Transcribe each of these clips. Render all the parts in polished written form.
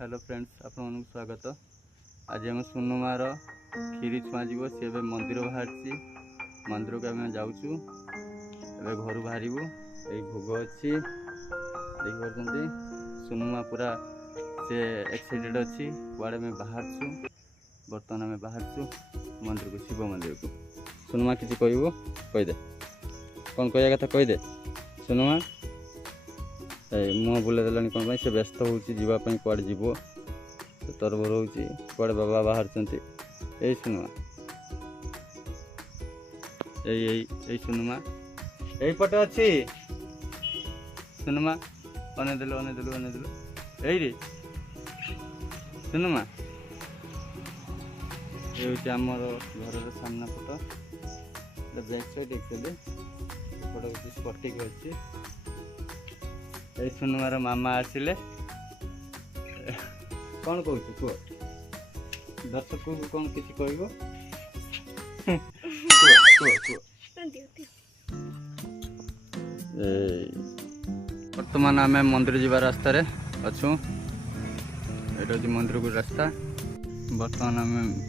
Hello friends आपण स्वागत। आज आम सुनुमार खीरी छुआ जीव सी मंदिर बाहर मंदिर को आम जाऊँ घर बाहर ये भोग अच्छी देखिए सुनुमा पूरा से एक्साइटेड अच्छी कुआड़े में बाहर बर्तमान आम बाहर मंदिर को शिव मंदिर को। सुनुमा किसी कहदे कौन कह कथा कहदे सुनुमा मुँह बुले देलानी कौन से व्यस्त होगापी कुआड़े जीव तरबर होड़े बाबा बाहर यही सुनुमा यही सुनुमा यही पटे अच्छी सुनुमा अनेदेलु यही रे सुनुमा ये हूँ आमर घर सामना पट बैक साइड एक्चुअली एपटे हूँ स्पटिक अच्छी ये सुनुमार मामा आसिले कौन कह दर्शक को कौन किसी कह बर्तमान आम मंदिर जीवा रास्ता अच्छु ये मंदिर को रास्ता बर्तमान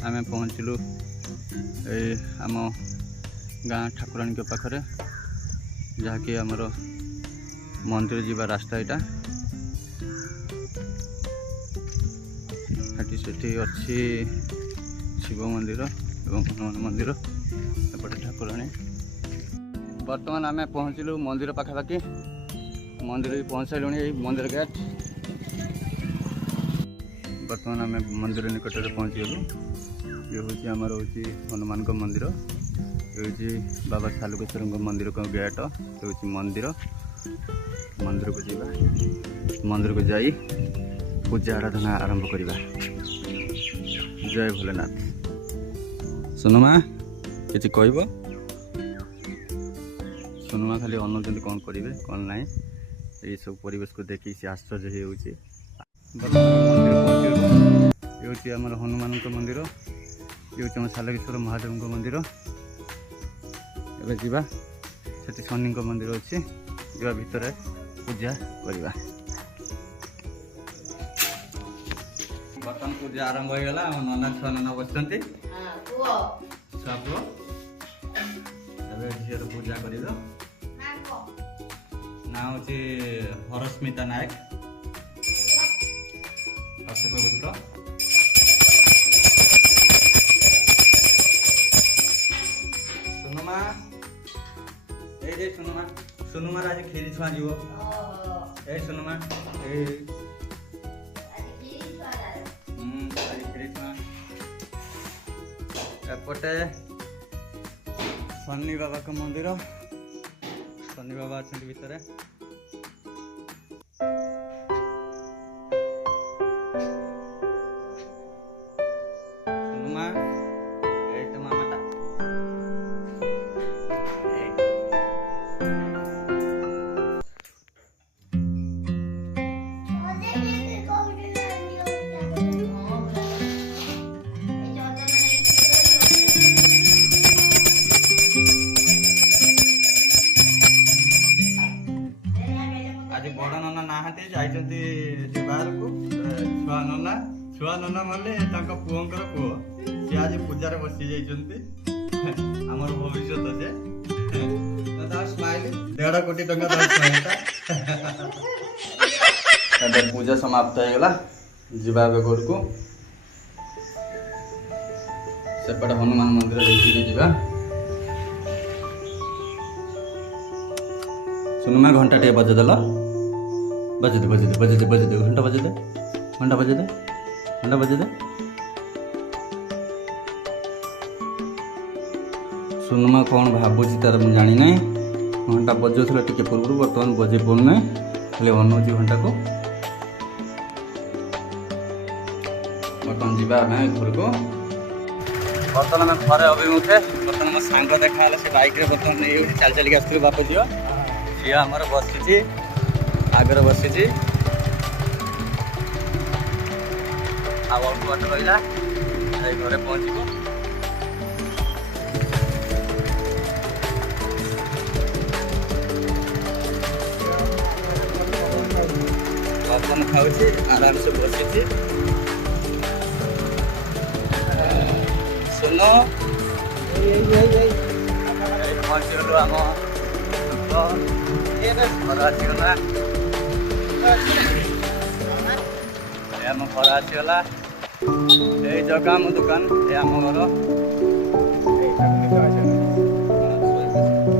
आम पहुँचलु आम गाँ ठाकुराणी के पाखरे जहाँकि आमर मंदिर जीवा रास्ता यहाँ सेठी अच्छी शिव मंदिर एवं हनुमान मंदिर एपटे ठाकुराणी। बर्तमान आम पहुँचलु मंदिर पाखापाखि मंदिर भी पहुँच सारूँ यही मंदिर गेट। बर्तमान आम मंदिर निकट में पहुँचीगलु ये हूँ आमर हूँ हनुमान मंदिर ये हूँ बाबा सालुकेश्वर मंदिर को गेट ये हूँ मंदिर मंदिर को जावा मंदिर को जाई पूजा आराधना आरंभ करवा। जय भोलेनाथ। सुनुमा किसी कहब सुनुमा खाली अनुजन कौन करेंगे कौन ना ये सब परिवेश को देखी से आश्चर्य हो आम हनुमान मंदिर ये हूँ सालकेश्वर महादेव मंदिर एवं जावा से शनि मंदिर अच्छी जा भितर पूजा करवा। बर्तमान पूजा आरंभ हो गला नना छुआ नना बस छुआ पुओ झीर पूजा कर ना हूँ हरस्मिता नायक अशोक गुप्त सुनुमा ये सुनुमा सुनुमा आज खीरी छुआ जीव ए सुनुमा एपटे शनि बाबा का मंदिर शनि बाबा अच्छा भितर सुनुमा तो मामाटा बड़ नना नाहांती जाइछन्ती बाहर को छुआ नना माने पुओंकर पुओ सी आज पूजार बसी जाइछन्ती हमर भविष्य से स्माइल 1.5 कोटी टंका स्माइल पूजा समाप्त हो गला जीवा घर को सेपटे हनुमान मंदिर देखिए जीवा। सुनुमा घंटा टे बजेदेल बजेदे घंटा बजेदे सुनुमा कौन भावुची तार मुझे जानी ना घंटा बजाऊला टे पूर्व बर्तमान बजे पड़ना खाली अनौची घंटा को बर्तमान जीवा घर को। बर्तमान आम घर अभिमुखे बर्तमान मो सांग देखा से बाइक बर्तमान ये चल चलिक आस बाप झील सी आमर बसी आगर बसी अल्प बाट रहा घरे पहुँच ପବନ ଖାଉଛି ଆରାମସେ ବସିଛି। ଶୁନ ପହଞ୍ଚିଗଲୁ ଆମ ଘର ଆସିଗଲା। ଆମ ଘର ଆସିଗଲା। ଏଇ ଜଗା ଆମ ଦୋକାନ, ଏ ଆମ ଘର।